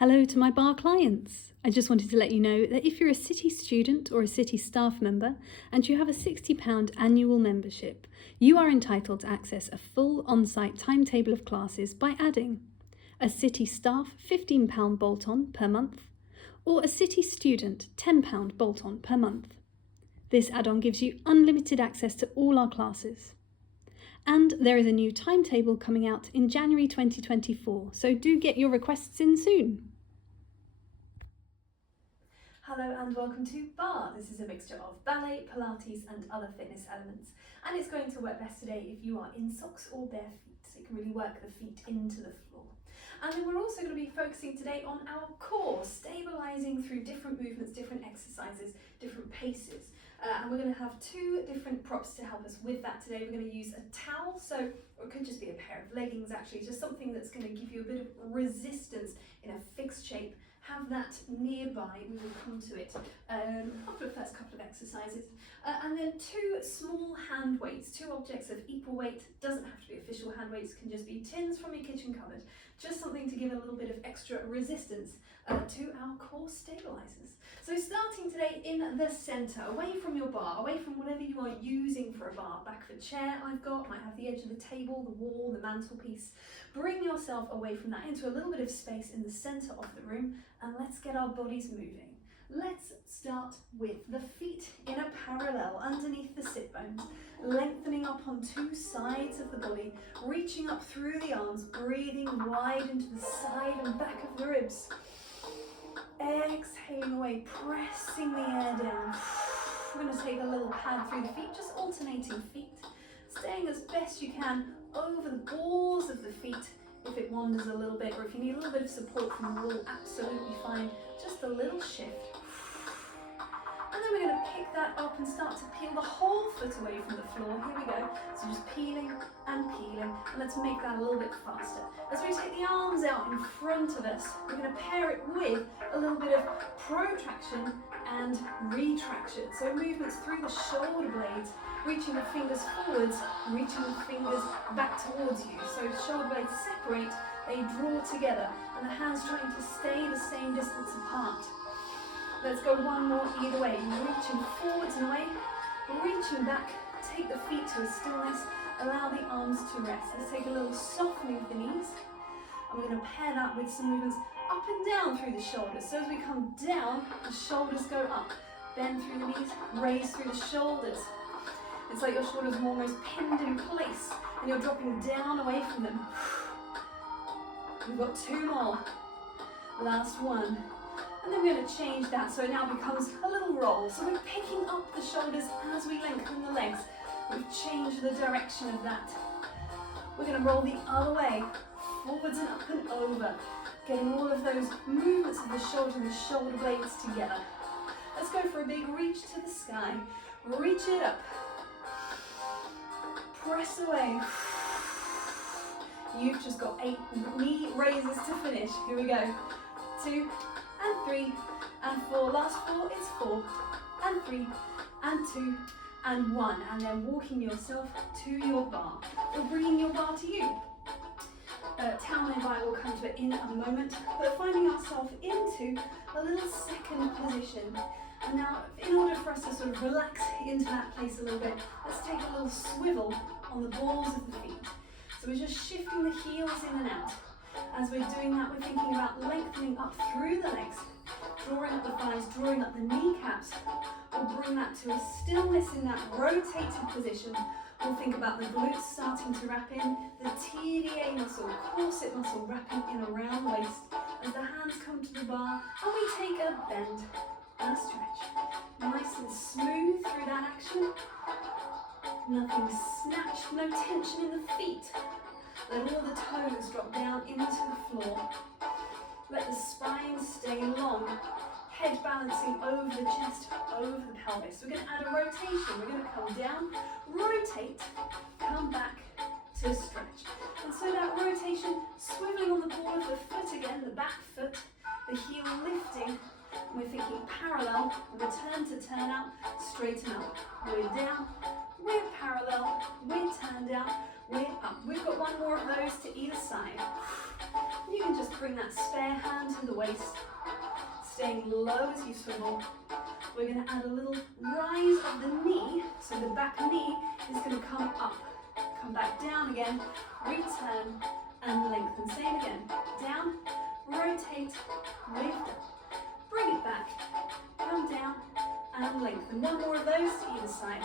Hello to my bar clients. I just wanted to let you know that if you're a City student or a City staff member and you have a £60 annual membership, you are entitled to access a full on-site timetable of classes by adding a City staff £15 bolt-on per month or a City student £10 bolt-on per month. This add-on gives you unlimited access to all our classes. And there is a new timetable coming out in January 2024, so do get your requests in soon. Hello and welcome to Barre. This is a mixture of ballet, Pilates and other fitness elements, and it's going to work best today if you are in socks or bare feet, so you can really work the feet into the floor. And then we're also going to be focusing today on our core, stabilising through different movements, different exercises, different paces. And we're going to have two different props to help us with that today. We're going to use a towel, or it could just be a pair of leggings actually, just something that's going to give you a bit of resistance in a fixed shape. Have that nearby, we will come to it after the first couple of exercises. And then two small hand weights, two objects of equal weight. Doesn't have to be official hand weights, can just be tins from your kitchen cupboard. Just something to give a little bit of extra resistance to our core stabilizers. So starting today in the center, away from your bar, away from whatever you are using for a bar. Back of a chair I've got, might have the edge of the table, the wall, the mantelpiece. Bring yourself away from that into a little bit of space in the center of the room, and let's get our bodies moving. Let's start with the feet in a parallel underneath the sit bones, lengthening up on two sides of the body, reaching up through the arms, breathing wide into the side and back of the ribs. Exhaling away, pressing the air down. We're going to take a little pad through the feet, just alternating feet, staying as best you can over the balls of the feet. If it wanders a little bit, or if you need a little bit of support from the wall, absolutely fine. Just a little shift. And then we're going to pick that up and start to peel the whole foot away from the floor. Here we go. So just peeling and peeling. And let's make that a little bit faster. As we take the arms out in front of us, we're going to pair it with a little bit of protraction and retraction. So movements through the shoulder blades, reaching the fingers forwards, reaching the fingers back towards you. So shoulder blades separate, they draw together, and the hands trying to stay the same distance apart. Let's go one more either way. Reaching forwards and away, reaching back, take the feet to a stillness, allow the arms to rest. Let's take a little softening of the knees. And we're going to pair that with some movements up and down through the shoulders. So as we come down, the shoulders go up. Bend through the knees, raise through the shoulders. It's like your shoulders are almost pinned in place and you're dropping down away from them. We've got two more. Last one. And then we're going to change that so it now becomes a little roll. So we're picking up the shoulders as we lengthen the legs. We've changed the direction of that. We're going to roll the other way, forwards and up and over. Getting all of those movements of the shoulder and the shoulder blades together. Let's go for a big reach to the sky. Reach it up. Press away. You've just got 8 knee raises to finish. Here we go. 2 and 3 and 4. Last 4 is 4 and 3 and 2 and 1. And then walking yourself to your bar or bringing your bar to you. Towel nearby, we'll come to it in a moment. But finding ourselves into a little second position. And now, in order for us to sort of relax into that place a little bit, let's take a little swivel on the balls of the feet. So we're just shifting the heels in and out. As we're doing that, we're thinking about lengthening up through the legs, drawing up the thighs, drawing up the kneecaps. We'll bring that to a stillness in that rotated position. We'll think about the glutes starting to wrap in, the TVA muscle, corset muscle wrapping in around the waist as the hands come to the bar and we take a bend and a stretch. Nice and smooth through that action. Nothing snatched, no tension in the feet. Let all the toes drop down into the floor. Let the spine stay long. Head balancing over the chest, over the pelvis. We're going to add a rotation. We're going to come down, rotate, come back to stretch. And so that rotation, swiveling on the ball of the foot again, the back foot, the heel lifting. We're thinking parallel, return to turn out, straighten up. We're down, we're parallel, we're turned out, we're up. We've got one more of those to either side. You can just Anchoring that spare hand to the waist, staying low as you swivel. We're going to add a little rise of the knee, so the back knee is going to come up, come back down again, return and lengthen. Same again, down, rotate, lift up, bring it back, come down and lengthen. One more of those to either side.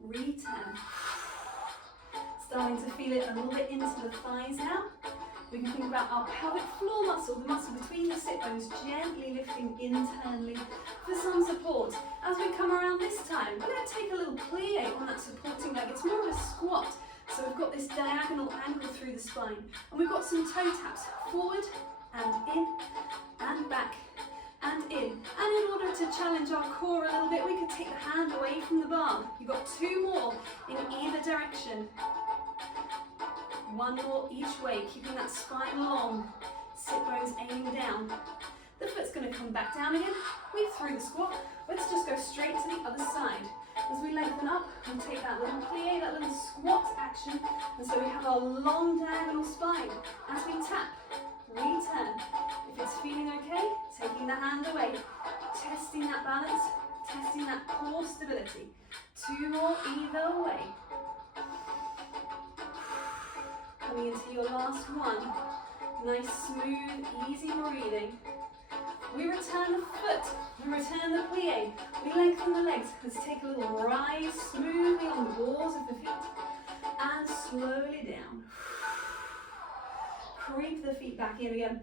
Return. Starting to feel it a little bit into the thighs now. We can think about our pelvic floor muscle, the muscle between the sit bones, gently lifting internally for some support. As we come around this time, we're going to take a little plie on that supporting leg. It's more of a squat. So we've got this diagonal angle through the spine. And we've got some toe taps, forward and in and back and in. And in order to challenge our core a little bit, we could take the hand away from the bar. You've got 2 more in either direction. 1 more each way, keeping that spine long, sit bones aiming down. The foot's going to come back down again. We've through the squat. Let's just go straight to the other side. As we lengthen up and take that little plie, that little squat action, and so we have our long diagonal spine. As we tap, return. If it's feeling okay, taking the hand away, testing that balance, testing that core stability. 2 more either way. Coming into your last one. Nice, smooth, easy breathing. We return the foot, we return the plie, we lengthen the legs. Let's take a little rise smoothly on the balls of the feet and slowly down. Creep the feet back in again.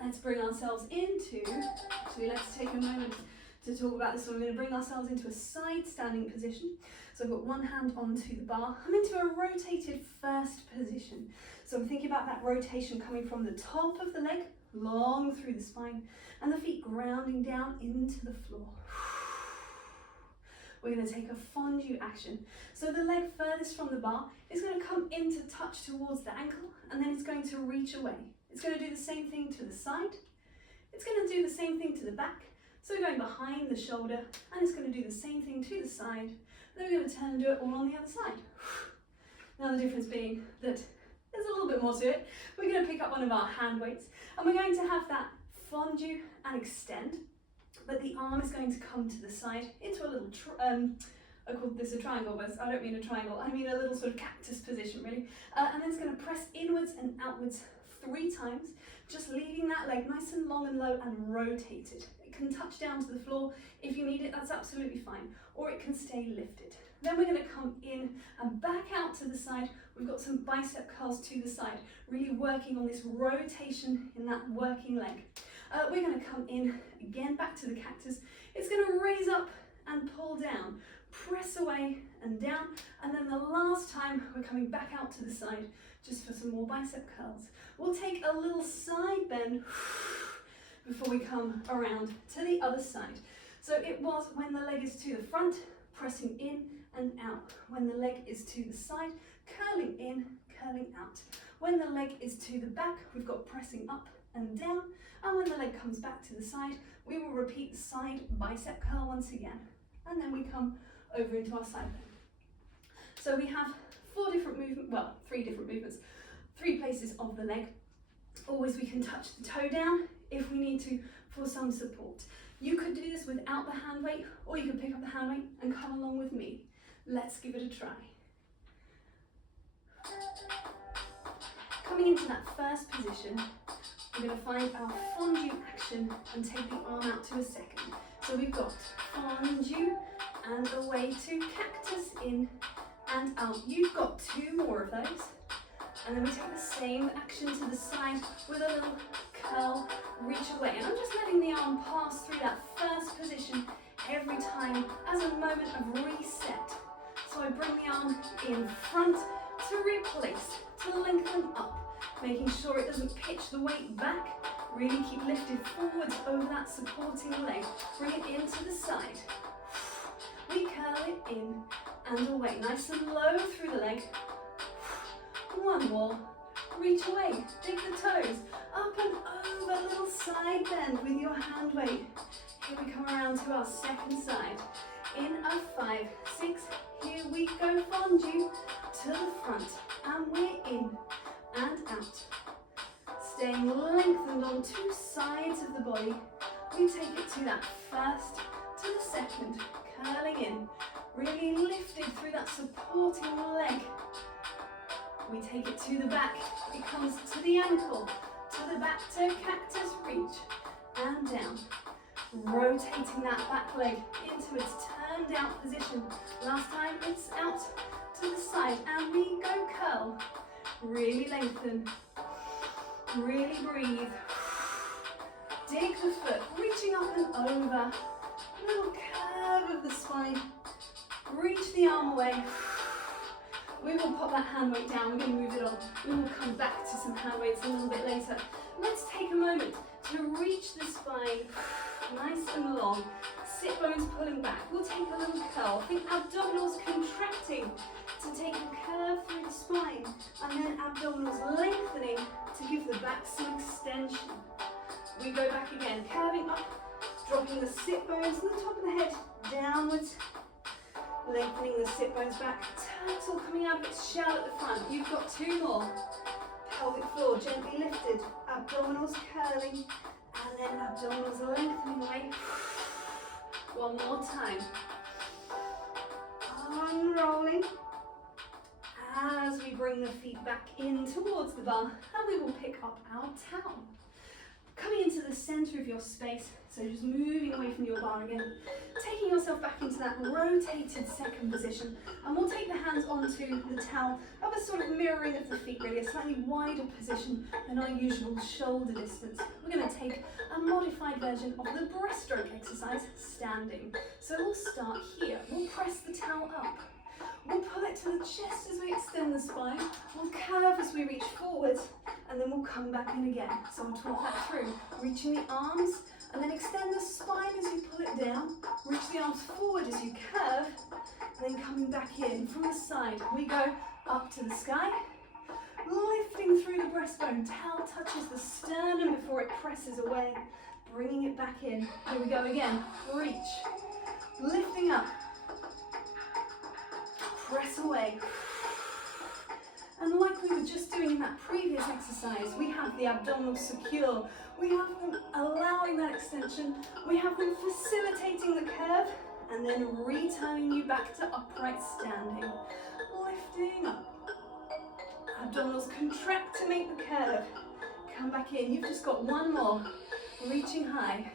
Let's bring ourselves into, actually let's take a moment to talk about this one. We're going to bring ourselves into a side standing position. So I've got one hand onto the bar. I'm into a rotated first position. So I'm thinking about that rotation coming from the top of the leg, long through the spine, and the feet grounding down into the floor. We're going to take a fondue action. So the leg furthest from the bar is going to come in to touch towards the ankle, and then it's going to reach away. It's going to do the same thing to the side. It's going to do the same thing to the back. So we're going behind the shoulder, and it's going to do the same thing to the side. Then we're going to turn and do it all on the other side. Now the difference being that there's a little bit more to it. We're going to pick up one of our hand weights, and we're going to have that fondue and extend, but the arm is going to come to the side into a little, I call this a triangle, but I don't mean a triangle, I mean a little sort of cactus position really. And then it's going to press inwards and outwards 3 times, just leaving that leg nice and long and low and rotated. It can touch down to the floor. If you need it, that's absolutely fine. Or it can stay lifted. Then we're going to come in and back out to the side. We've got some bicep curls to the side, really working on this rotation in that working leg. We're going to come in again back to the cactus. It's going to raise up and pull down, press away and down. And then the last time we're coming back out to the side, just for some more bicep curls. We'll take a little side bend before we come around to the other side. So it was when the leg is to the front, pressing in and out. When the leg is to the side, curling in, curling out. When the leg is to the back, we've got pressing up and down. And when the leg comes back to the side, we will repeat side bicep curl once again. And then we come over into our side bend. So we have 3 different movements, 3 places of the leg. Always we can touch the toe down if we need to for some support. You could do this without the hand weight, or you could pick up the hand weight and come along with me. Let's give it a try. Coming into that first position, we're going to find our fondue action and take the arm out to a second. So we've got fondue and away to cactus, in and out. You've got 2 more of those. And then we take the same action to the side with a little curl, reach away. And I'm just letting the arm pass through that first position every time as a moment of reset. So I bring the arm in front to replace, to lengthen up, making sure it doesn't pitch the weight back. Really keep lifted forwards over that supporting leg. Bring it into the side. We curl it in and away, nice and low through the leg. 1 more, reach away, dig the toes, up and over, little side bend with your hand weight. Here we come around to our second side. In a 5, 6, here we go, fondue to the front, and we're in and out. on two sides of the body. We take it to that first, to the second, curling in, really lifted through that supporting leg. We take it to the back, it comes to the ankle, to the back toe cactus reach, and down. Rotating that back leg into its turned out position. Last time it's out to the side, and we go curl. Really lengthen, really breathe. Dig the foot, reaching up and over. Little curve of the spine. Reach the arm away. We will pop that hand weight down, we're going to move it on. We will come back to some hand weights a little bit later. Let's take a moment to reach the spine nice and long. Sit bones pulling back. We'll take a little curl. Think abdominals contracting to take a curve through the spine, and then abdominals lengthening to give the back some extension. We go back again, curving up, dropping the sit bones to the top of the head, downwards, lengthening the sit bones back, turtle coming out of its shell at the front. You've got two more. Pelvic floor gently lifted, abdominals curling, and then abdominals lengthening away. One more time. Unrolling as we bring the feet back in towards the bar, and we will pick up our towel. Coming into the center of your space, so just moving away from your bar again, taking yourself back into that rotated second position, and we'll take the hands onto the towel of a sort of mirroring of the feet, really, a slightly wider position than our usual shoulder distance. We're going to take a modified version of the breaststroke exercise, standing. So we'll start here, we'll press the towel up. We'll pull it to the chest as we extend the spine. We'll curve as we reach forward, and then we'll come back in again. So we'll talk that through. Reaching the arms, and then extend the spine as you pull it down. Reach the arms forward as you curve, and then coming back in from the side. We go up to the sky, lifting through the breastbone. Towel touches the sternum before it presses away. Bringing it back in. Here we go again. Reach. Lifting up. Press away. And like we were just doing in that previous exercise, we have the abdominals secure. We have them allowing that extension. We have them facilitating the curve, and then returning you back to upright standing. Lifting up. Abdominals contract to make the curve. Come back in. You've just got one more. Reaching high.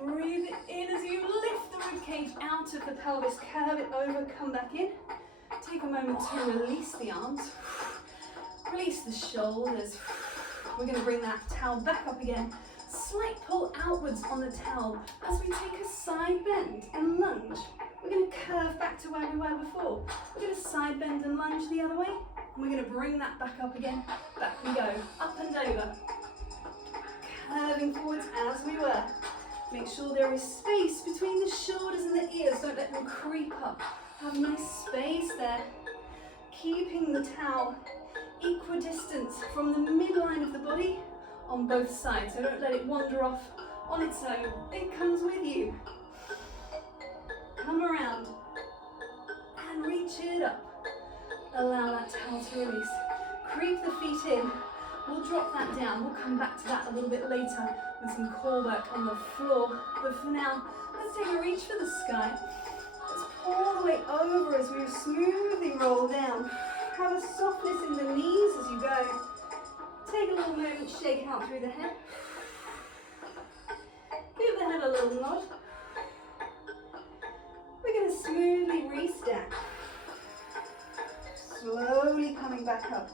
Breathe it in as you lift the ribcage out of the pelvis, curve it over, come back in. Take a moment to release the arms, release the shoulders. We're going to bring that towel back up again. Slight pull outwards on the towel as we take a side bend and lunge. We're going to curve back to where we were before. We're going to side bend and lunge the other way. And we're going to bring that back up again. Back we go, up and over. Curving forwards as we were. Make sure there is space between the shoulders and the ears. Don't let them creep up. Have a nice space there. Keeping the towel equidistant from the midline of the body on both sides. So don't let it wander off on its own. It comes with you. Come around and reach it up. Allow that towel to release. Creep the feet in. We'll drop that down. We'll come back to that a little bit later with some core work on the floor. But for now, let's take a reach for the sky. Let's pull the weight over as we smoothly roll down. Have a softness in the knees as you go. Take a little moment, shake out through the head. Give the head a little nod. We're going to smoothly re-stack. Slowly coming back up.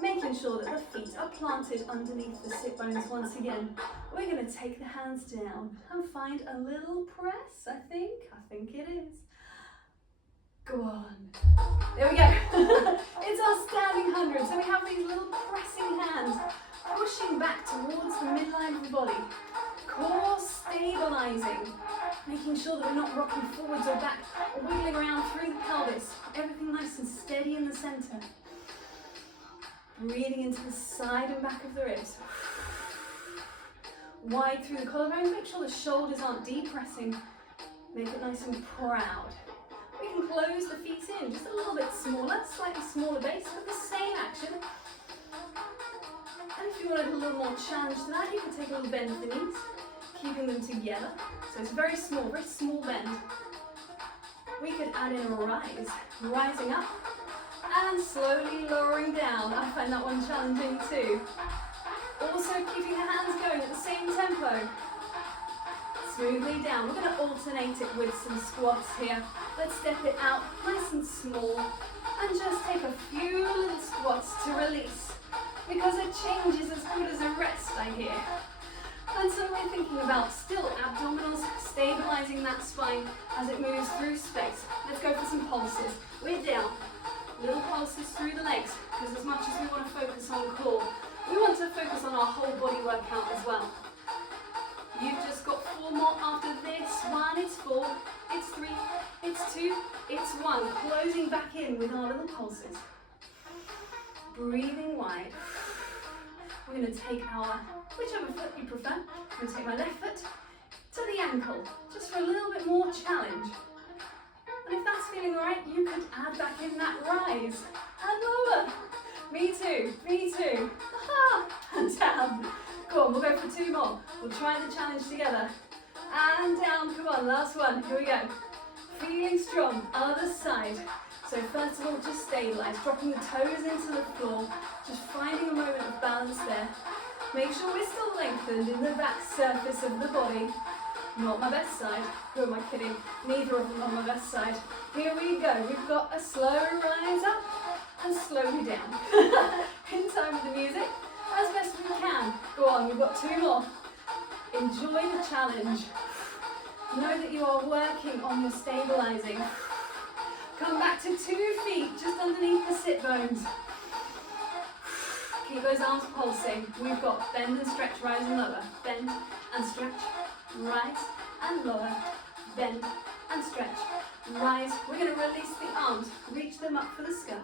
Making sure that the feet are planted underneath the sit bones once again. We're going to take the hands down and find a little press, I think it is. Go on. There we go. It's our standing 100. So we have these little pressing hands pushing back towards the midline of the body. Core stabilizing. Making sure that we're not rocking forwards or back or wiggling around through the pelvis. Everything nice and steady in the center. Breathing into the side and back of the ribs. Wide through the collarbones. Make sure the shoulders aren't depressing. Make it nice and proud. We can close the feet in just a little bit smaller, slightly smaller base, but the same action. And if you wanted a little more challenge to that, you could take a little bend of the knees, keeping them together. So it's very small bend. We could add in a rise, rising up and slowly lowering down. I find that one challenging too. Also keeping the hands going at the same tempo. Smoothly down. We're going to alternate it with some squats here. Let's step it out nice and small and just take a few little squats to release, because a change is as good as a rest, I hear. And so we're thinking about still abdominals, stabilizing that spine as it moves through space. Let's go for some pulses. We're down. Little pulses through the legs, because as much as we want to focus on core, we want to focus on our whole body workout as well. You've just got 4 more after this. 1, it's 4, it's 3, it's 2, it's 1. Closing back in with our little pulses. Breathing wide. We're going to take our, whichever foot you prefer, I'm going to take my left foot to the ankle, just for a little bit more challenge. And if that's feeling alright, you could add back in that rise and lower. Me too, me too. Aha! And down. Go on, we'll go for 2 more. We'll try the challenge together. And down, come on, last one, here we go. Feeling strong, other side. So first of all, just stabilize, dropping the toes into the floor, just finding a moment of balance there. Make sure we're still lengthened in the back surface of the body. Not my best side. Who am I kidding? Neither of them on my best side. Here we go. We've got a slow rise up and slowly down. In time with the music, as best we can. Go on, we've got 2 more. Enjoy the challenge. Know that you are working on your stabilizing. Come back to 2 feet, just underneath the sit bones. Keep those arms pulsing. We've got bend and stretch, rise and lower. Bend and stretch, rise and lower. Bend and stretch, rise. We're going to release the arms, reach them up for the sky.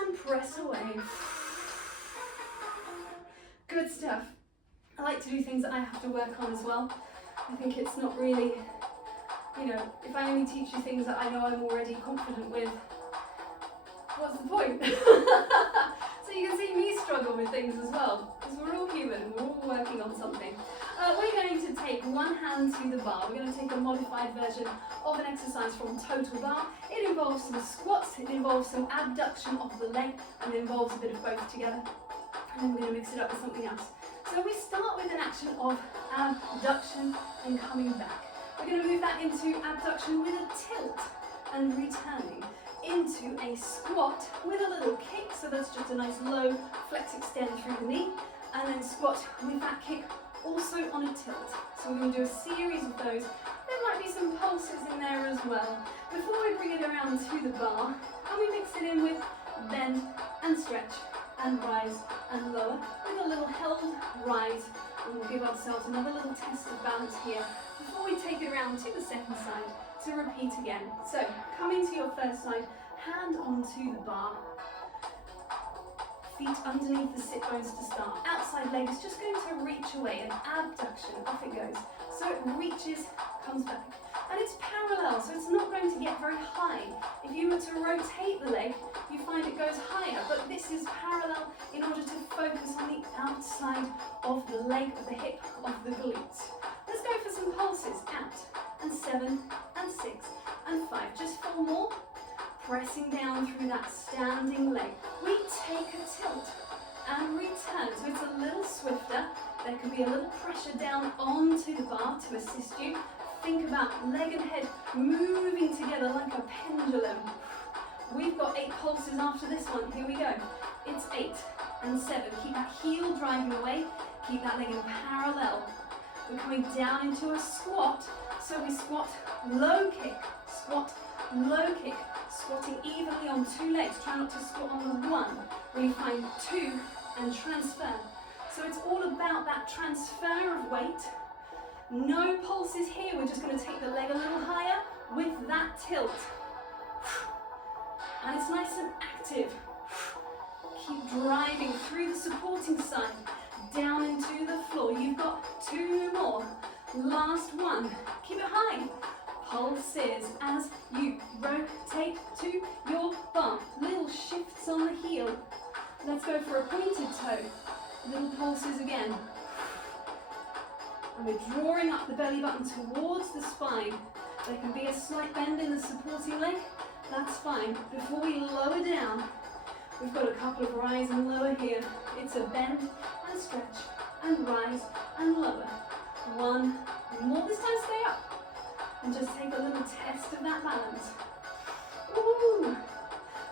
And press away. Good stuff. I like to do things that I have to work on as well. I think it's not really, you know, if I only teach you things that I know I'm already confident with, what's the point? So you can see me struggle with things as well, because we're all human, we're all working on something. We're going to take one hand to the bar. We're going to take a modified version of an exercise from Total Barre. It involves some squats, it involves some abduction of the leg, and it involves a bit of both together. And then we're going to mix it up with something else. So we start with an action of abduction and coming back. We're going to move that into abduction with a tilt and returning into a squat with a little kick. So that's just a nice low flex extend through the knee, and then squat with that kick also on a tilt. So we're going to do a series of those. There might be some pulses in there as well. Before we bring it around to the bar, and we mix it in with bend and stretch and rise and lower with a little held rise, and we'll give ourselves another little test of balance here before we take it around to the second side to repeat again. So coming to your first side, hand onto the bar, feet underneath the sit bones to start. Outside leg is just going to reach away, an abduction, off it goes. So it reaches, comes back. And it's parallel, so it's not going to get very high. If you were to rotate the leg, you find it goes higher, but this is parallel in order to focus on the outside of the leg, of the hip, of the glutes. Let's go for some pulses. Out, and 7, and 6, and 5. Just 4 more. Pressing down through that standing leg. We take a tilt and return, so it's a little swifter. There could be a little pressure down onto the bar to assist you. Think about leg and head moving together like a pendulum. We've got 8 pulses after this one. Here we go. It's 8 and 7. Keep that heel driving away. Keep that leg in parallel. We're coming down into a squat. So we squat, low kick, squat, low kick. Squatting evenly on 2 legs. Try not to squat on the 1. Really find 2 and transfer. So it's all about that transfer of weight. No pulses here. We're just going to take the leg a little higher with that tilt. And it's nice and active. Keep driving through the supporting side, down into the floor. You've got 2 more. Last one. Keep it high. Pulses as you rotate to your bar. Little shifts on the heel. Let's go for a pointed toe. Little pulses again. And we're drawing up the belly button towards the spine. There can be a slight bend in the supporting leg. That's fine. Before we lower down, we've got a couple of rise and lower here. It's a bend and stretch and rise and lower. One more. This time stay up. And just take a little test of that balance. Woo!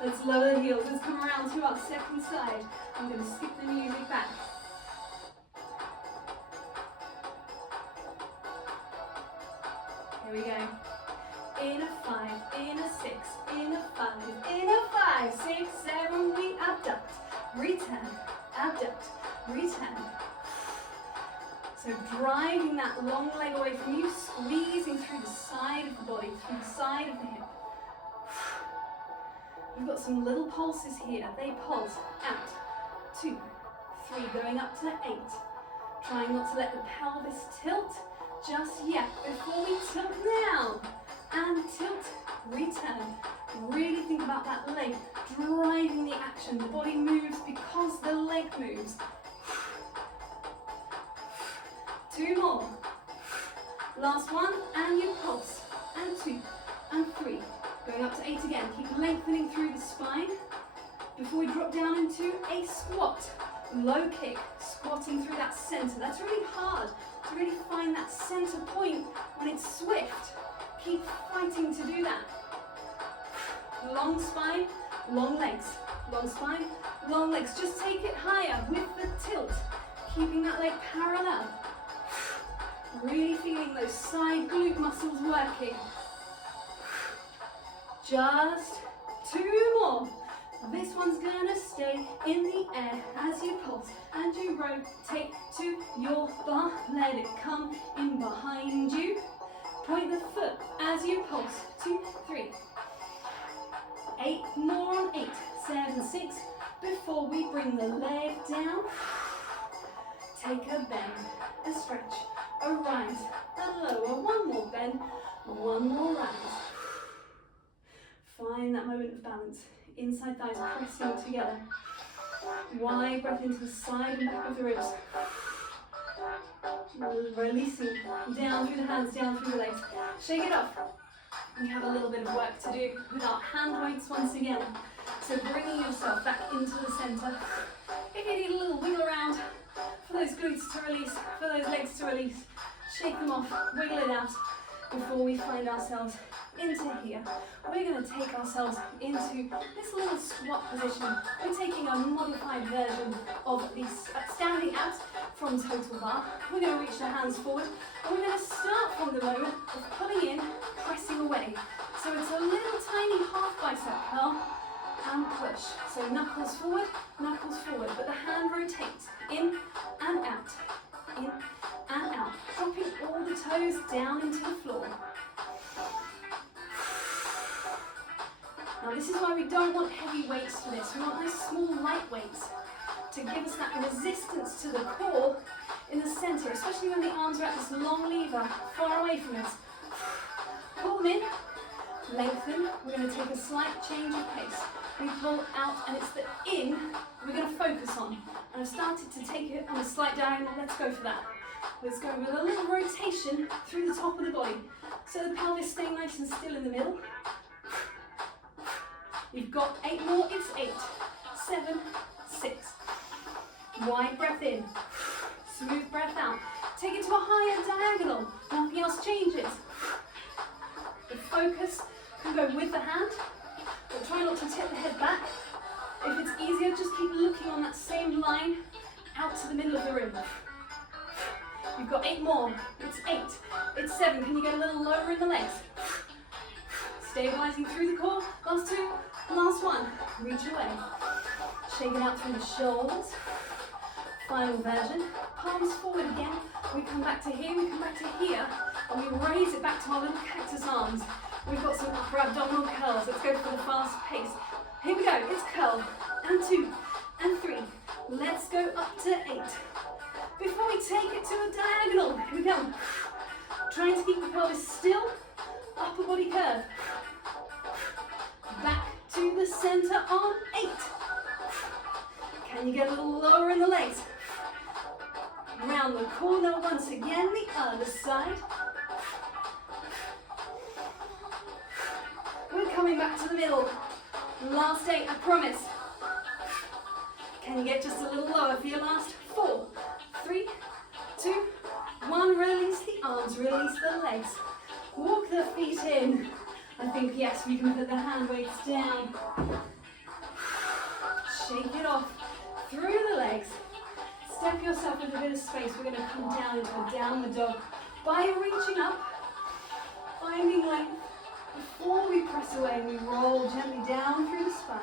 Let's lower the heels. Let's come around to our second side. I'm going to skip the music back. Here we go. In a 5, in a 6, in a 5, in a 5, 6, 7, we abduct, return, abduct, return. So driving that long leg away from you, squeezing through the side of the body, through the side of the hip. We've got some little pulses here. They pulse out, 2, 3, going up to 8. Trying not to let the pelvis tilt just yet. Before we tilt down and tilt, return. Really think about that leg driving the action. The body moves because the leg moves. 2 more. Last one, and you pulse. And 2, and 3. Going up to 8 again. Keep lengthening through the spine. Before we drop down into a squat. Low kick, squatting through that center. That's really hard to really find that center point when it's swift. Keep fighting to do that. Long spine, long legs. Long spine, long legs. Just take it higher with the tilt. Keeping that leg parallel. Really feeling those side glute muscles working. Just 2 more. This one's gonna stay in the air as you pulse and you rotate to your bar. Let it come in behind you. Point the foot as you pulse. 2, 3. 8 more on 8. 7, 6. Before we bring the leg down, take a bend, a stretch, a rise, a lower. One more bend, one more rise. Find that moment of balance. Inside thighs pressing together. Wide breath into the side and back of the ribs. Releasing down through the hands, down through the legs. Shake it off. We have a little bit of work to do with our hand weights once again. So bringing yourself back into the center. If you need a little wiggle around for those glutes to release, for those legs to release, shake them off, wiggle it out before we find ourselves into here. We're going to take ourselves into this little squat position. We're taking a modified version of the standing abs from Total Barre. We're going to reach the hands forward and we're going to start from the moment of pulling in, pressing away. So it's a little tiny half bicep curl and push. So knuckles forward, but the hand rotates in and out, in and out. Dropping all the toes down into the floor. Now this is why we don't want heavy weights for this. We want nice small light weights to give us that resistance to the core in the center, especially when the arms are at this long lever far away from us. Pull them in, lengthen. We're going to take a slight change of pace. We pull out and it's the in we're going to focus on. And I've started to take it on a slight diagonal. Let's go for that. Let's go with a little rotation through the top of the body. So the pelvis staying nice and still in the middle. You've got 8 more, it's 8, 7, 6. Wide breath in, smooth breath out. Take it to a higher diagonal, nothing else changes. The focus can go with the hand, but try not to tip the head back. If it's easier, just keep looking on that same line out to the middle of the room. You've got 8 more, it's 8, it's 7. Can you get a little lower in the legs? Stabilizing through the core, last 2. Last one, reach away. Shake it out through the shoulders. Final version, palms forward again. We come back to here, we come back to here, and we raise it back to our little cactus arms. We've got some upper abdominal curls. Let's go for the fast pace. Here we go, it's curl, and 2, and 3. Let's go up to 8. Before we take it to a diagonal, here we go. Trying to keep the pelvis still, upper body curve. Back to the center on 8. Can you get a little lower in the legs? Round the corner once again, the other side. We're coming back to the middle. Last 8, I promise. Can you get just a little lower for your last 4, 3, 2, 1. Release the arms, release the legs. Walk the feet in. I think, yes, we can put the hand weights down. Shake it off through the legs. Step yourself into a bit of space. We're going to come down into a downward dog by reaching up, finding length. Before we press away, we roll gently down through the spine.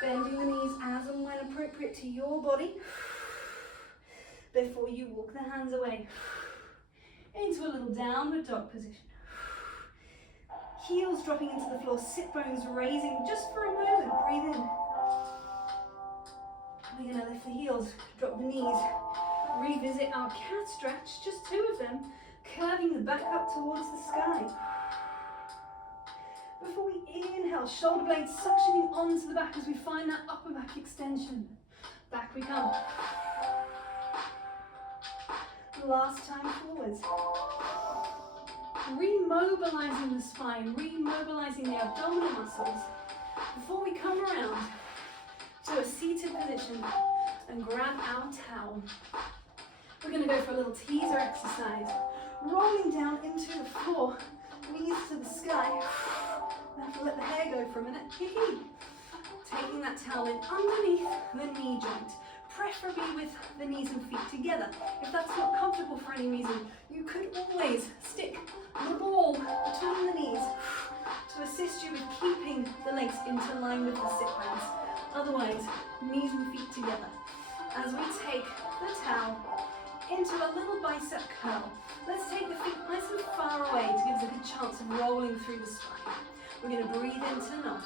Bending the knees as and when appropriate to your body. Before you walk the hands away into a little downward dog position. Heels dropping into the floor, sit bones raising just for a moment. Breathe in. We're going to lift the heels, drop the knees, revisit our cat stretch, just 2 of them, curving the back up towards the sky. Before we inhale, shoulder blades suctioning onto the back as we find that upper back extension. Back we come. Last time forwards. Remobilizing the spine, remobilizing the abdominal muscles. Before we come around to a seated position and grab our towel. We're going to go for a little teaser exercise. Rolling down into the floor, knees to the sky. I have to let the hair go for a minute. Taking that towel in underneath the knee joint, preferably with the knees and feet together. If that's not comfortable for any reason, you could always stick the ball between the knees to assist you with keeping the legs interlined with the sit bones. Otherwise, knees and feet together. As we take the towel into a little bicep curl, let's take the feet nice and far away to give us a good chance of rolling through the spine. We're going to breathe into knot.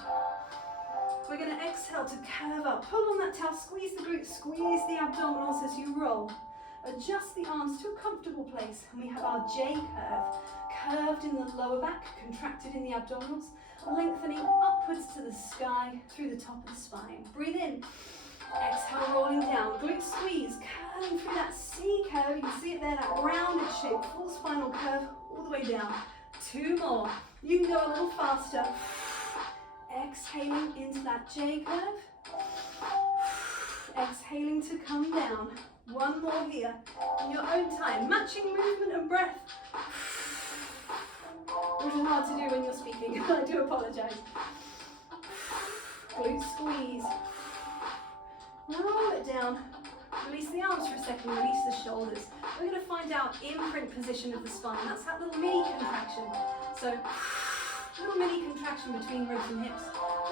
We're going to exhale to curve up. Pull on that towel, squeeze the glutes, squeeze the abdominals as you roll. Adjust the arms to a comfortable place. And we have our J curve, curved in the lower back, contracted in the abdominals, lengthening upwards to the sky through the top of the spine. Breathe in. Exhale, rolling down. Glute squeeze, curving through that C curve. You can see it there, that rounded shape, full spinal curve all the way down. 2 more. You can go a little faster. Exhaling into that J curve. Exhaling to come down. 1 more here. In your own time. Matching movement and breath. Which is hard to do when you're speaking. I do apologise. Glute squeeze. Roll it down. Release the arms for a second. Release the shoulders. We're going to find our imprint position of the spine. That's that little mini contraction. So, little mini contraction between ribs and hips.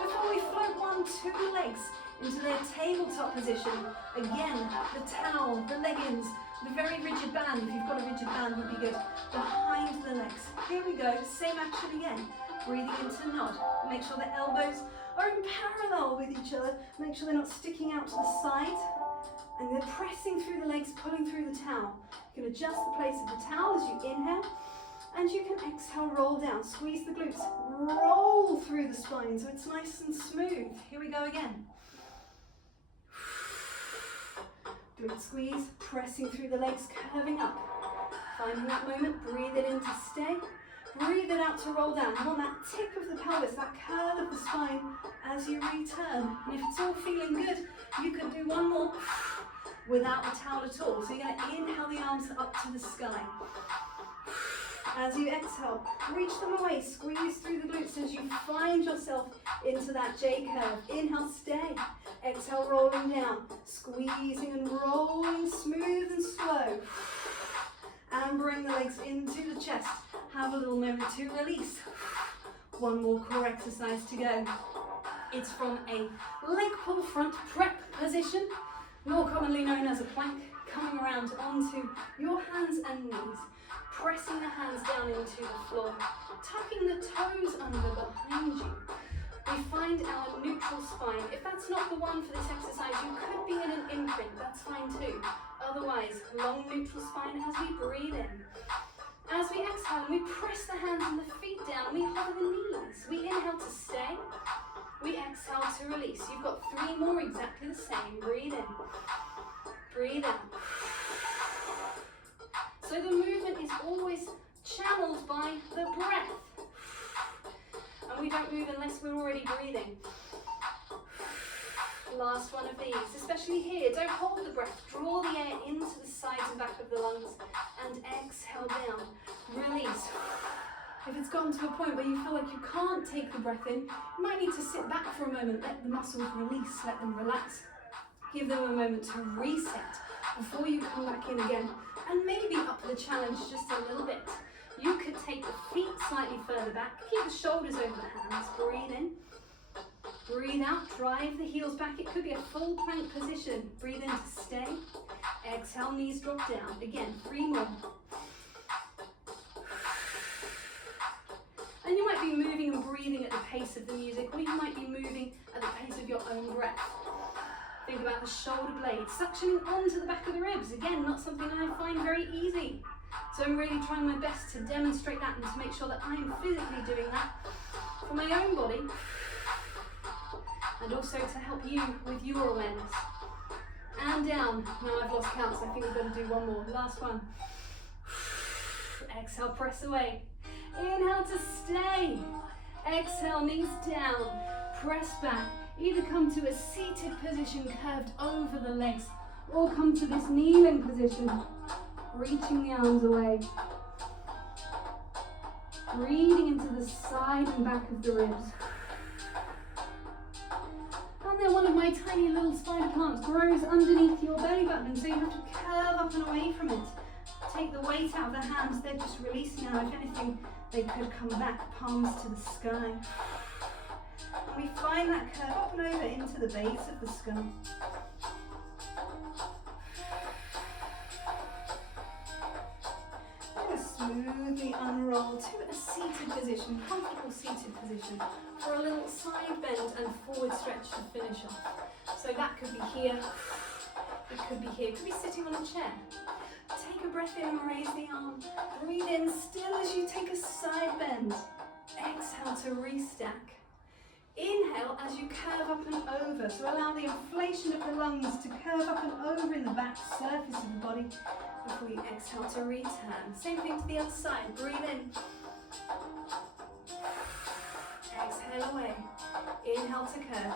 Before we float 1, 2 legs into their tabletop position. Again, the towel, the leggings, the very rigid band, if you've got a rigid band would be good, behind the legs. Here we go, same action again. Breathing into nod. Make sure the elbows are in parallel with each other. Make sure they're not sticking out to the side. And they're pressing through the legs, pulling through the towel. You can adjust the place of the towel as you inhale. And you can exhale, roll down. Squeeze the glutes. Roll through the spine so it's nice and smooth. Here we go again. Glute squeeze, pressing through the legs, curving up. Finding that moment, breathe it in to stay. Breathe it out to roll down. You want that tip of the pelvis, that curl of the spine as you return. And if it's all feeling good, you can do 1 more without the towel at all. So you're going to inhale the arms up to the sky. As you exhale, reach them away, squeeze through the glutes as you find yourself into that J curve. Inhale, stay. Exhale, rolling down, squeezing and rolling, smooth and slow. And bring the legs into the chest. Have a little moment to release. 1 more core exercise to go. It's from a leg pull front prep position, more commonly known as a plank, coming around onto your hands and knees. Pressing the hands down into the floor, tucking the toes under behind you. We find our neutral spine. If that's not the one for this exercise, you could be in an imprint, that's fine too. Otherwise, long neutral spine as we breathe in. As we exhale, we press the hands and the feet down, we hover the knees. We inhale to stay. We exhale Exhale to release. You've got 3 more exactly the same. Breathe in. Breathe in. So the movement is always channeled by the breath. And we don't move unless we're already breathing. Last one of these, especially here. Don't hold the breath. Draw the air into the sides and back of the lungs and exhale down. Release. If it's gotten to a point where you feel like you can't take the breath in, you might need to sit back for a moment, let the muscles release, let them relax. Give them a moment to reset before you come back in again. And maybe up the challenge just a little bit. You could take the feet slightly further back, keep the shoulders over the hands, breathe in. Breathe out, drive the heels back. It could be a full plank position. Breathe in to stay. Exhale, knees drop down. Again, 3 more. And you might be moving and breathing at the pace of the music, or you might be moving at the pace of your own breath. Think about the shoulder blades suctioning onto the back of the ribs. Again, not something I find very easy. So I'm really trying my best to demonstrate that and to make sure that I'm physically doing that for my own body, and also to help you with your awareness. And down. Now I've lost count, so I think we've got to do 1 more. Last one. Exhale, press away. Inhale to stay. Exhale, knees down. Press back. Either come to a seated position, curved over the legs, or come to this kneeling position, reaching the arms away. Breathing into the side and back of the ribs. And then one of my tiny little spider plants grows underneath your belly button, so you have to curve up and away from it. Take the weight out of the hands, they're just released now. If anything, they could come back, palms to the sky. And we find that curve up and over into the base of the skull. Smoothly unroll to a seated position, comfortable seated position, for a little side bend and forward stretch to finish off. So that could be here, it could be here, it could be sitting on a chair. Take a breath in and raise the arm. Breathe in still as you take a side bend. Exhale to restack. Inhale as you curve up and over, so allow the inflation of the lungs to curve up and over in the back surface of the body before you exhale to return. Same thing to the other side. Breathe in. Exhale away. Inhale to curve.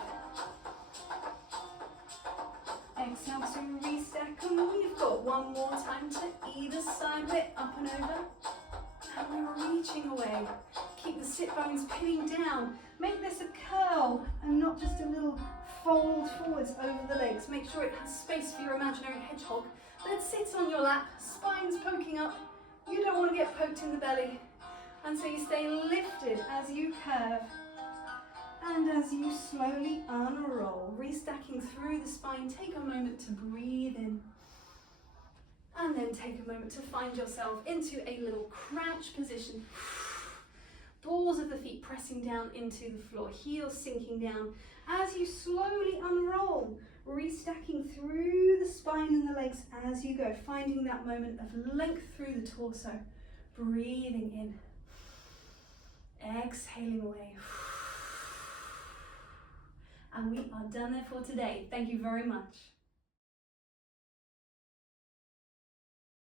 Exhale to restack, and we've got 1 more time to either side. We're up and over, and we're reaching away. Keep the sit bones pinning down. Make this a curl and not just a little fold forwards over the legs. Make sure it has space for your imaginary hedgehog that sits on your lap, spine's poking up. You don't want to get poked in the belly. And so you stay lifted as you curve and as you slowly unroll. Restacking through the spine, take a moment to breathe in. And then take a moment to find yourself into a little crouch position. Balls of the feet pressing down into the floor, heels sinking down as you slowly unroll, restacking through the spine and the legs as you go, finding that moment of length through the torso, breathing in, exhaling away. And we are done there for today. Thank you very much.